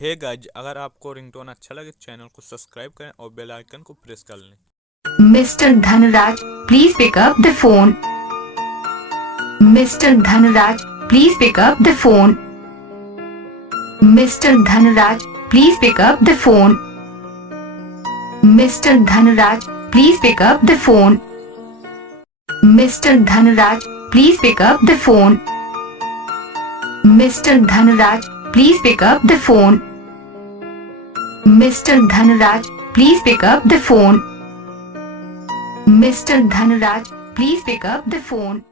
Hey guys, अगर आपको ringtone अच्छा लगे चैनल को सब्सक्राइब करें और बेल आइकन को प्रेस कर लें। Mr. Dhanraj, please pick up the phone. Mr. Dhanraj, please pick up the phone. Mr. Dhanraj, please pick up the phone. Mr. Dhanraj, please pick up the phone. Mr. Dhanraj, please pick up the phone. Mr. Dhanraj, please pick up the phone. Mr. Dhanraj, please pick up the phone. Mr. Dhanraj, please pick up the phone.